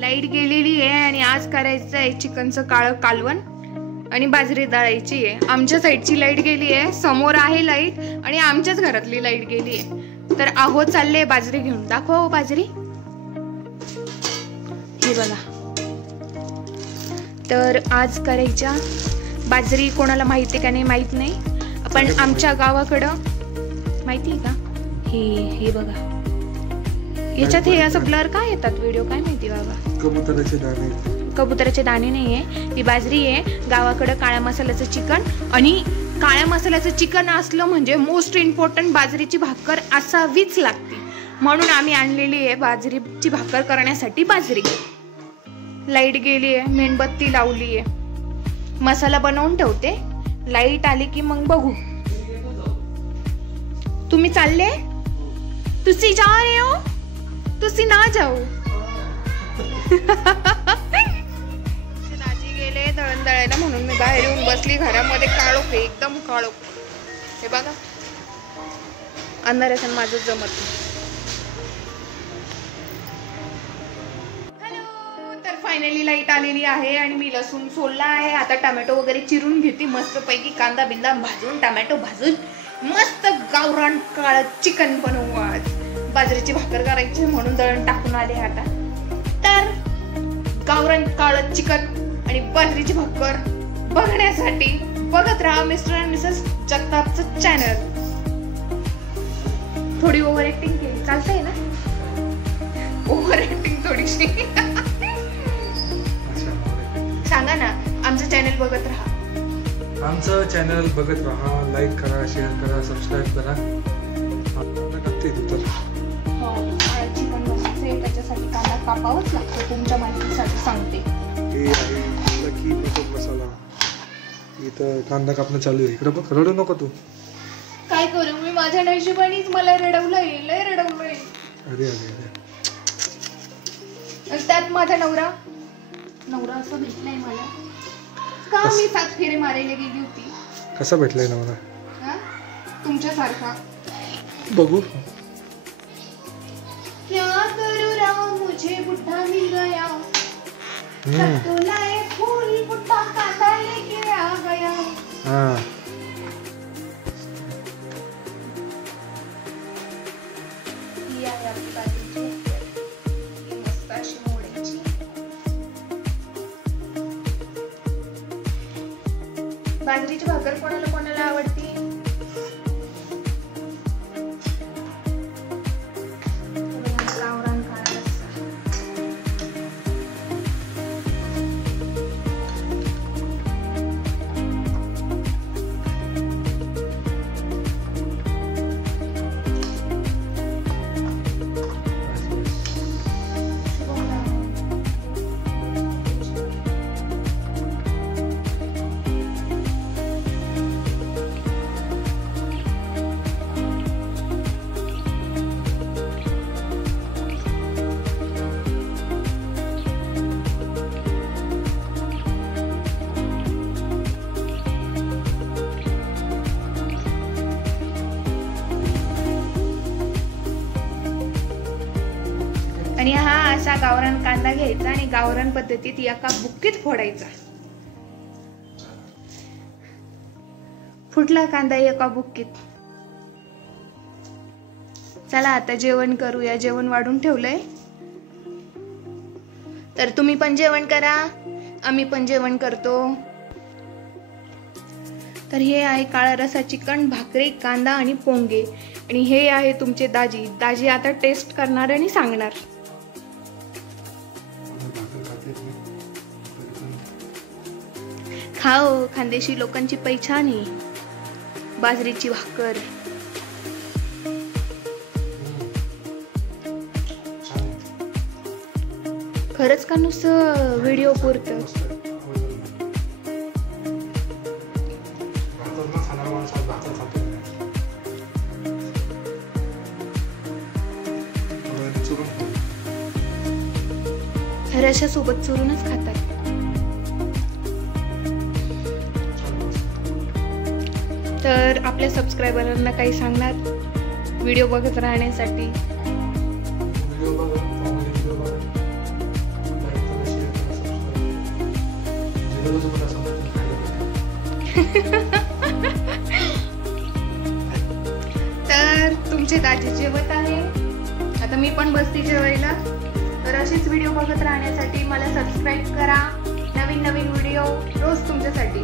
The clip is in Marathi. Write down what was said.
लाईट गेलेली आहे आणि आज करायचं आहे चिकनचं काळं कालवण आणि बाजरी दळायची आहे। आमच्या साईडची लाईट गेली आहे, समोर आहे लाईट आणि आमच्याच घरातली लाईट गेली आहे। तर आहो चालले बाजरी घेऊन। दाखवा बाजरी, हे बघा। तर आज करायच्या बाजरी, कोणाला माहिती आहे का नाही माहित नाही, पण आमच्या गावाकडं माहिती आहे का, हे बघा याच्यात हे असं ब्लर का येतात व्हिडिओ काय माहिती बाबा। कबुतराचे दाणे नाहीये, ही बाजरी आहे। गावाकडं काळ्या मसाल्याचं चिकन, आणि काळ्या मसाल्याचं चिकन असलं म्हणजे मोस्ट इम्पॉर्टंट बाजरीची भाकर असावीच लागते, म्हणून आम्ही आणलेली आहे बाजरीची भाकर करण्यासाठी बाजरी। लाईट गेली आहे, मेणबत्ती लावली आहे, मसाला बनवून ठेवते, लाईट आली की मग बघू। तुम्ही चालले, तुसी जा रहे हो, तुसी ना जाऊ। दाजी गेले दळण दळायला म्हणून मी बाहेर येऊन बसली। घरामध्ये काळोख आहे, एकदम काळोख। हे बघा अंधाराचं माझं जमत नाही। फायनली लाईट आलेली आहे आणि मी लसूण सोलला आहे। आता टोमॅटो वगैरे चिरून घेते मस्त पैकी, कांदा बिंदा भाजून, टोमॅटो भाजून मस्त गावरान काळं चिकन बनवू। आज बाजरीची भाकर करायची म्हणून दळण टाकून आले आता। तर गावरान काळं चिकन आणि बाजरीची भाकर बघण्यासाठी बघत राहा मिस्टर आणि मिसेस जगतापचं चॅनल। थोडी ओव्हर ऍक्टिंग केली चालतंय ना, ओव्हर ऍक्टिंग थोडीशी। सांगा ना, आमचं चॅनल बघत राहा, आमचं चॅनल बघत राहा, लाईक करा, शेअर करा, सबस्क्राईब करा। टाकते तू तर हो, चिकन बनवायचं त्याच्यासाठी कांदा कापावाच लागतो, तुमच्या माहितीसाठी सांगते। हे आहे लकी मटन मसाला, इथं कांदा कापणं चालू आहे। इकडे बघ, रडू नको तू। काय करू मी, माझ्या नशिबानीच मला रडवलंय, लय रडवलंय। अरे अरे अरे, त्यात माझा नवरा असं भेटलाय मला का, मी 7 फेरे मारायला गेली होती। कसा भेटलाय नवरा? तुमच्या सारखा। बघू। क्या करू राव मुझे बुढ़ा मिल गया, सतोलाए फूल बुढ़ा कांदा लेके आ गया। हां या आपली बाजरीची भाकर मस्त अशी मोडायची। बाजरीची भाकर कोणाला कोणाला आवडते? गावरान काळा रस्सा। आणि हा असा गावरान कांदा घ्यायचा आणि गावरान पद्धतीत एका बुक्कीत फोडायचा। फुटला कांदा एका बुक्कीत। चला आता जेवण करूया, जेवण वाढून ठेवलंय, तर तुम्ही पण जेवण करा, आम्ही पण जेवण करतो। तर हे आहे काळा रस्सा चिकन, भाकरी, कांदा आणि पोंगे, आणि हे आहे तुमचे दाजी। दाजी आता टेस्ट करणार आणि सांगणार। खाओ, खानदेशी लोकांची पैचान आहे बाजरीची भाकर। खरंच का नुसतं व्हिडिओ पुरतं? रश्यासोबत चुरूनच खातात। तर आपल्या सबस्क्रायबरांना काही सांगणार व्हिडिओ बघत राहण्यासाठी? बघा तुम्हाला समजून खायला भेटेल. तर तुमचे दाजी जेवत आहे, आता मी पण बसते जेवायला. तर असेच व्हिडिओ बघत राहण्यासाठी मला सबस्क्राईब करा. नवीन नवीन व्हिडिओ रोज तुमच्यासाठी.